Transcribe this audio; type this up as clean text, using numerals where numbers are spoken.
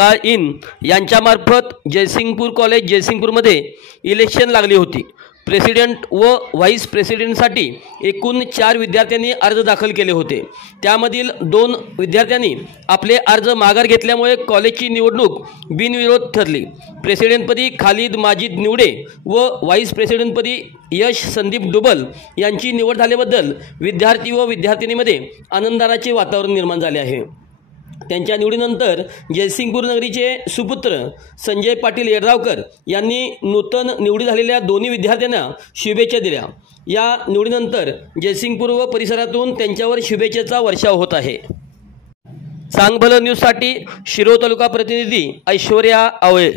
सकाळ इन यांच्यामार्फत Jaysingpur college जयसिंगपूरमध्ये election लागली होती। प्रेसिडेंट व व्हाईस प्रेसिडेंटसाठी एकूण 4 विद्यार्थ्यांनी अर्ज दाखल केले होते। त्यामधील 2 विद्यार्थ्यांनी आपले अर्ज माघार घेतल्यामुळे कॉलेजची निवडणूक बिनविरोध ठरली। प्रेसिडेंटपदी खालिद माजिद निवडे व व्हाईस प्रेसिडेंटपदी यश संदीप डुबल यांची निवड झाल्याबद्दल विद्यार्थी व विद्यार्थिनीमध्ये आनंदाचे वातावरण निर्माण झाले आहे। त्यांच्या निवडीनंतर जयसिंगपूर नगरीचे सुपुत्र संजय पाटील येड्रावकर यांनी नूतन निवडी झालेल्या दोन्ही विद्यार्थ्यांना शुभेच्छा दिल्या। या निवडीनंतर जयसिंगपूर व परिसरातून त्यांच्यावर शुभेच्छेचा वर्षाव होत आहे। सांग भलं न्यूजसाठी शिरोळ तालुका प्रतिनिधी ऐश्वर्या आवळे।